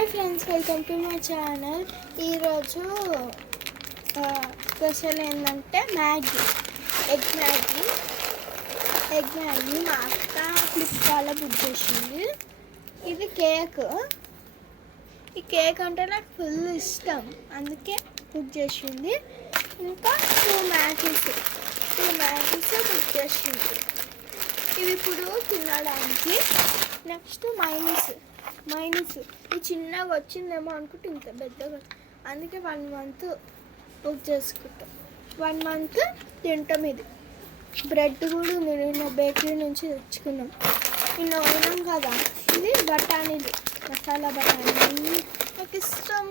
Hi friends, welcome to my channel. ఈరోజు special ఏంటంటే egg Maggi మా అక్క ఫ్లిప్కార్ట్లో బుక్ చేసింది. ఇది కేక్. ఈ కేక్ అంటే నాకు ఫుల్ ఇష్టం, అందుకే బుక్ చేసింది. ఇంకా టూ మ్యాగీస్ బుక్ చేసింది. ఇవి ఇప్పుడు తినడానికి. నెక్స్ట్ మైనస్ ఇది చిన్నగా వచ్చిందేమో అనుకుంటే ఇంత పెద్దగా, అందుకే 1 month బుక్ చేసుకుంటాం. 1 month తింటాం. ఇది బ్రెడ్ కూడా నిన్న బేకరీ నుంచి తెచ్చుకున్నాం. నిన్న అయినాం కదా. ఇది బఠానీలు, మసాలా బఠానీలు నాకు ఇష్టం,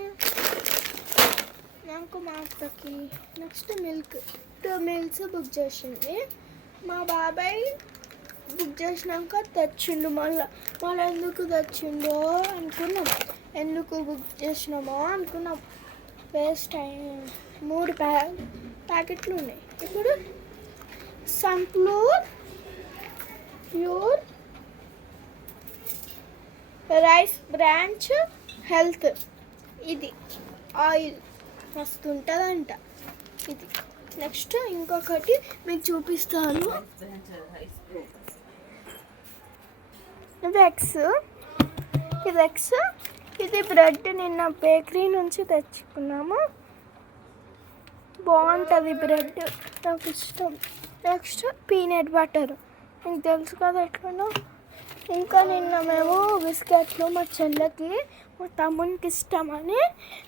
నాకు మా అక్కకి. నెక్స్ట్ మిల్క్ 2 milks బుక్ చేసింది. మా బాబాయ్ బుక్ చేసినాక తెచ్చిండు. మళ్ళీ ఎందుకు తెచ్చిండో అనుకున్నాం, ఎందుకు బుక్ చేసినామో అనుకున్నాం. వేస్ట్ అయ్యి 3 ప్యాకెట్లు ఉన్నాయి. ఇప్పుడు sunflower pure rice branch health, ఇది ఆయిల్ మస్తు ఉంటుందంట ఇది. నెక్స్ట్ ఇంకొకటి మీకు చూపిస్తాను. ఇది ఎగ్స్, ఇది బ్రెడ్ నిన్న బేకరీ నుంచి తెచ్చుకున్నాము. బాగుంటుంది బ్రెడ్, నాకు ఇష్టం. నెక్స్ట్ పీనట్ బటర్, మీకు తెలుసు కదా ఎట్లనో. ఇంకా నిన్న మేము బిస్కెట్లు మా చెల్లెకి మా తమ్మునికి ఇష్టమని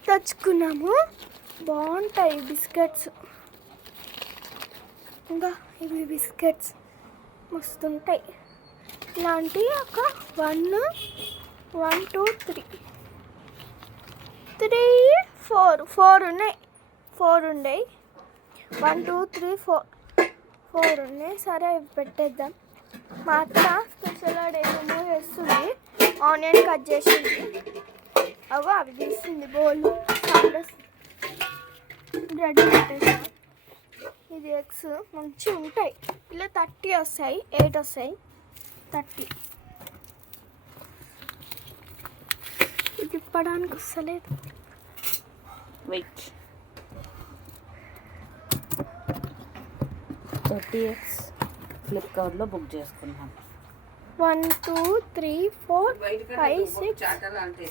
తెచ్చుకున్నాము. బాగుంటాయి బిస్కెట్స్. ఇంకా ఇవి బిస్కెట్స్ మస్తుంటాయి. ఇలాంటివి ఒక 1 2 3 4 ఉన్నాయి. 4 ఉన్నాయి. 1 2 3 4 ఉన్నాయి. సరే అవి పెట్టేద్దాం. మా అత్త స్పెషల్ ఏమేమో వేస్తుంది. ఆనియన్ కట్ చేసింది, అవి తీసింది. బౌల్ బ్రెడ్ పెట్టేసా. ఇది ఎగ్స్ మంచిగా ఉంటాయి. ఇలా 30 వస్తాయి, 8 వస్తాయి. 30 ఇది ఇప్పడానికి వస్తలేదు. వెయిట్ 30 eggs ఫ్లిప్కార్ట్లో బుక్ చేసుకున్నాం. 1 2 3 4 5 6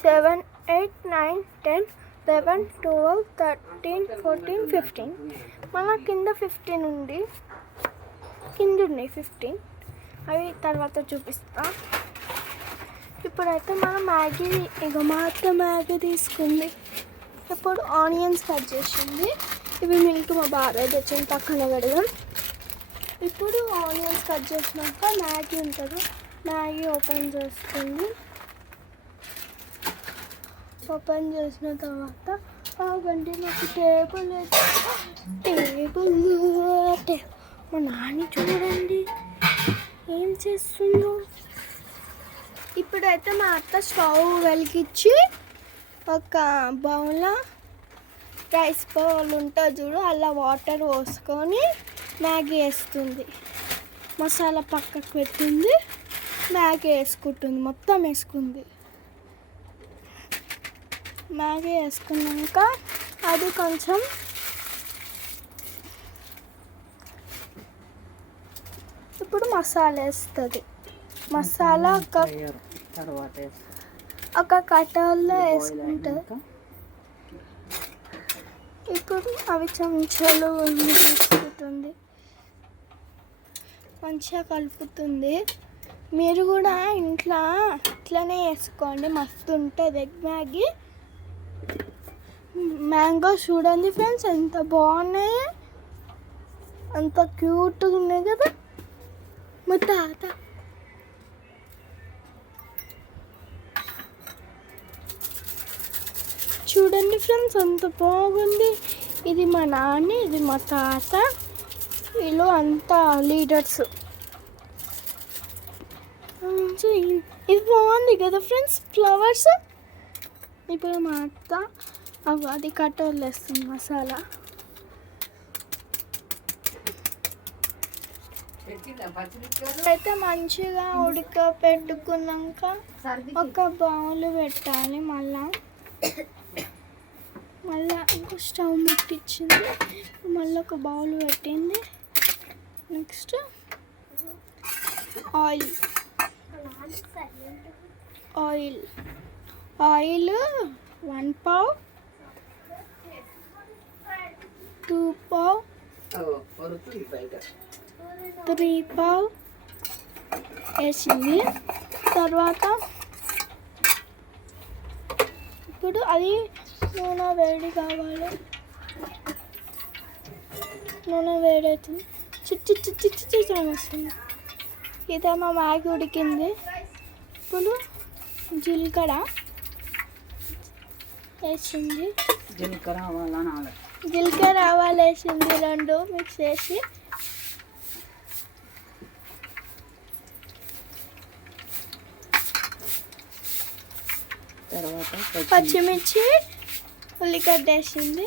7 8 9 10 11 12 13 14 15. మళ్ళీ కింద 15 ఉంది. కింద ఉన్నాయి 15. అవి తర్వాత చూపిస్తా. ఇప్పుడైతే మనం మా అత్త మ్యాగీ తీసుకుంది. ఇప్పుడు ఆనియన్స్ కట్ చేసింది. ఇవి మిల్క్ మా బాబాయ్ తెచ్చింది, పక్కన పెడదాం. ఇప్పుడు ఆనియన్స్ కట్ చేసినాక మ్యాగీ ఉంటుంది. మ్యాగీ ఓపెన్ చేస్తుంది. ఓపెన్ చేసిన తర్వాత ఆగండి, నాకు టేబుల్ మా నాని చూడండి ఏం చేస్తుందో. ఇప్పుడైతే మా అత్త స్టవ్ వెలిగించి ఒక బౌల్లో రైస్ బౌల్ ఉంటుంది చూడు, అలా వాటర్ పోసుకొని మ్యాగీ వేస్తుంది. మసాలా పక్కకు పెట్టింది, మ్యాగీ వేసుకుంటుంది. మొత్తం వేసుకుంది. మ్యాగీ వేసుకున్నాక అది కొంచెం ఇప్పుడు మసాలా వేస్తుంది. మసాలా ఒక కటర్లో వేసుకుంటుంది. ఇప్పుడు అవి చెంచాలు తీసుకుంటుంది, మంచిగా కలుపుతుంది. మీరు కూడా ఇంట్లో ఇట్లనే వేసుకోండి, మస్తు ఉంటుంది ఎగ్ మ్యాగీ. మ్యాంగో చూడండి ఫ్రెండ్స్ ఎంత బాగున్నాయి, అంత క్యూట్గా ఉన్నాయి కదా. మా తాత చూడండి ఫ్రెండ్స్ ఎంత బాగుంది. ఇది మా నాన్న, ఇది మా తాత, వీళ్ళు అంతా లీడర్స్. ఇది బాగుంది కదా ఫ్రెండ్స్, ఫ్లవర్స్. ఇప్పుడు మా అత్త అది కట్టర్లు వేస్తుంది మసాలా. అయితే మంచిగా ఉడకపెట్టుకున్నాక ఒక బౌల్ పెట్టాలి. మళ్ళా ఇంకో స్టవ్ ముట్టించింది. మళ్ళీ ఒక బౌల్ పెట్టింది. నెక్స్ట్ ఆయిల్ 1 పావు 2 పావు 3 పావు వేసింది. తర్వాత ఇప్పుడు అది నూనె వేడి కావాలి. నూనె వేడవుతుంది. చిచ్చి చిచ్చి చిచ్చి వస్తుంది. ఇదేమో మ్యాగీ ఉడికింది. ఇప్పుడు జీలకర్ర వేసింది. జీలకర్ర ఆవాలు వేసింది. 2 మిక్స్ చేసి తర్వాత పచ్చిమిర్చి ఉల్లిగడ్డ వేసింది.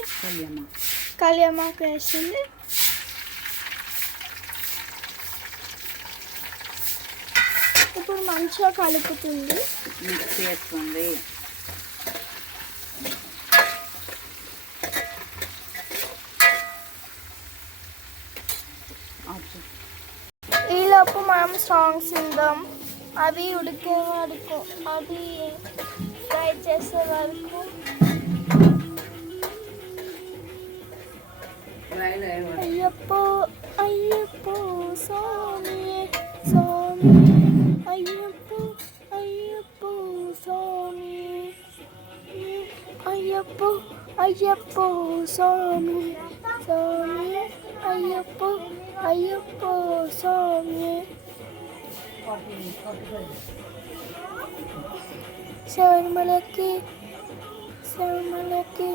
కళ్యామాకు వేసింది. ఇప్పుడు మంచిగా కలుపుతుంది. మిక్స్ చేస్తుంది. ఈలోపు మనం సాంగ్స్ విందాం. అవి ఉడికే వరకు, అది ఫ్రై చేసే వరకు. అయ్యప్పో అయ్యప్పో స్వామియే స్వామియే అయ్యప్పో అయ్యప్పో స్వామియే అయ్యప్పో అయ్యప్పో స్వామి స్వామియే అయ్యప్పో అయ్యప్పో స్వామియే. శబరిమలకి శబరిమలకి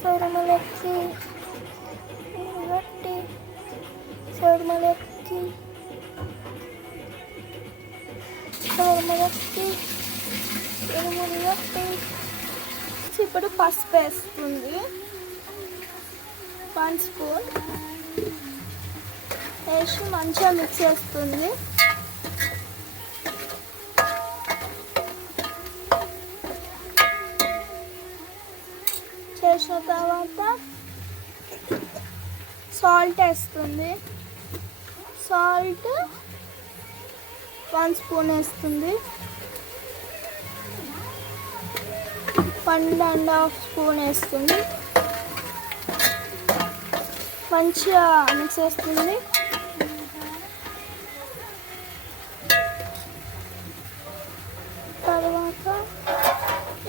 శబరిమలకి గట్టి శబరిమలకి శబరిమలకి ఇరుముడి గట్టి. ఇప్పుడు పసుపు వేస్తుంది. 1 స్పూన్ వేసి మంచిగా మిక్స్ చేస్తుంది. చేసిన తర్వాత సాల్ట్ వేస్తుంది. సాల్ట్ 1 స్పూన్ వేస్తుంది. 1.5 స్పూన్ వేస్తుంది. మంచిగా మిక్స్ చేస్తుంది. తర్వాత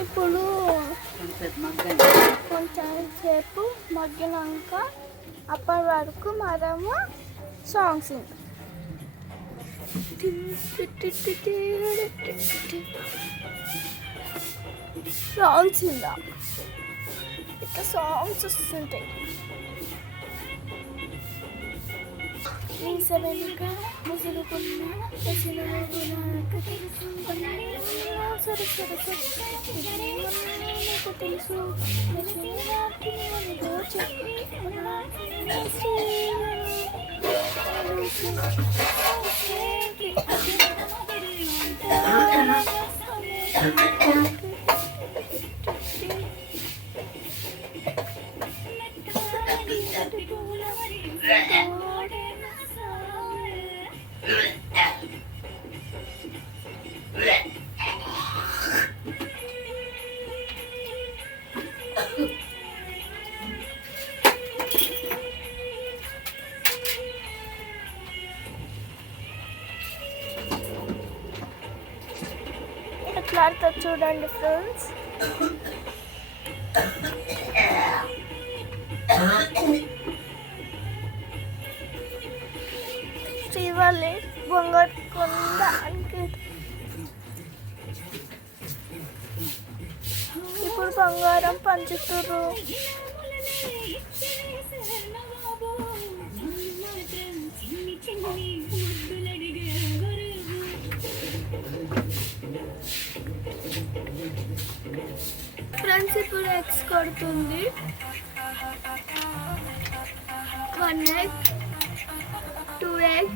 ఇప్పుడు కొంచెం సేపు మగ్గినాక అప్పటి వరకు మనము సాంగ్స్ విందాం. ఇట్లా సాంగ్స్ వస్తుంటాయి. వెనుక ముసుగుకున్న తెలుసు ఎట్లా చూడండి ఫ్రెండ్స్. శ్రీవల్లి బొంగొట్టుకుంద అంటే ఇప్పుడు బంగారం పంచుతురు. ఫ్రెండ్స్ ఇప్పుడు ఎగ్స్ కొడుతుంది. 1 egg, 2 egg,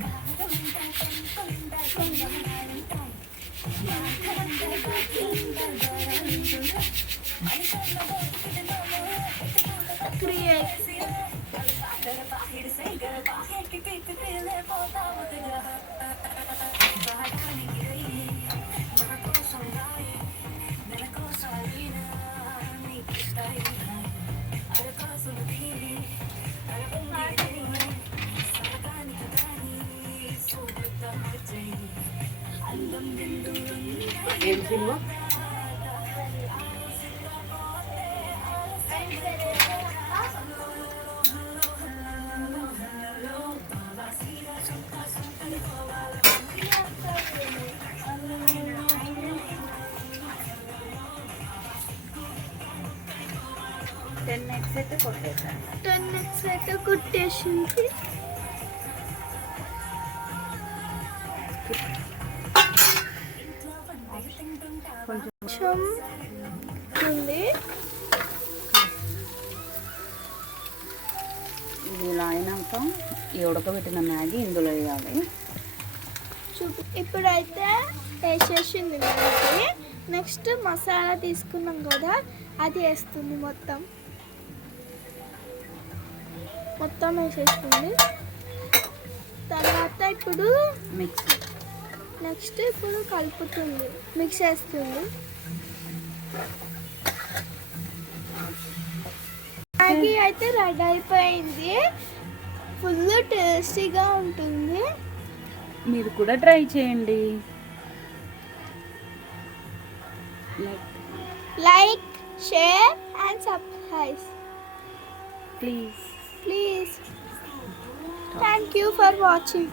3 eggs. ఏం సినిమా? టెన్ ఎగ్స్ అయితే కొట్టేసాను. 10 eggs అయితే కుట్టేసింది. కొంచెం ఉంది. ఇది ఇలా అయినాక ఈ ఉడకబెట్టిన మ్యాగీ ఇందులో వేయాలి. ఇప్పుడైతే వేసేసింది మ్యాగీ. నెక్స్ట్ మసాలా తీసుకున్నాం కదా, అది వేస్తుంది. మొత్తం వేసేస్తుంది. తర్వాత ఇప్పుడు మిక్స్ నెక్స్ట్ ఇప్పుడు కలుపుతుంది, మిక్స్ చేస్తుంది. మ్యాగీ అయితే రెడీ అయిపోయింది. ఫుల్ టేస్టీగా ఉంటుంది. మీరు కూడా ట్రై చేయండి. Like, share and subscribe please. Thank you for watching.